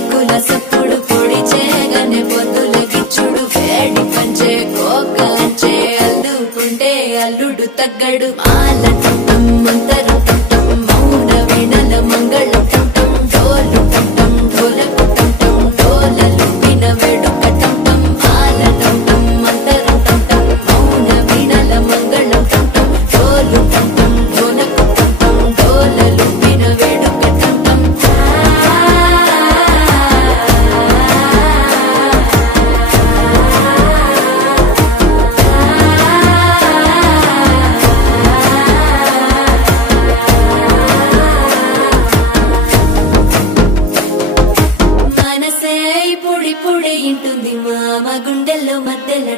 దిక్కుల సప్పుడు పొడి చేయగానే పొద్దుల గిచ్చుడు వేడి పంచే కోకలంచే అల్లుకుంటే అల్లుడు తగ్గడు మాల టం మంతరు టం మౌన వీణల మంగళ టం డోలు టం ఢోలకు టం డోలలు విన వేడుక టం మాల టం మంతరు టం మౌన వీణల మంగళ టం డోలు టం ఢోలకు టం డోలలు విన వేడుక టం మనసే పొడి పొడి ఇంటుంది మామ గుండెల్లో మధ్యల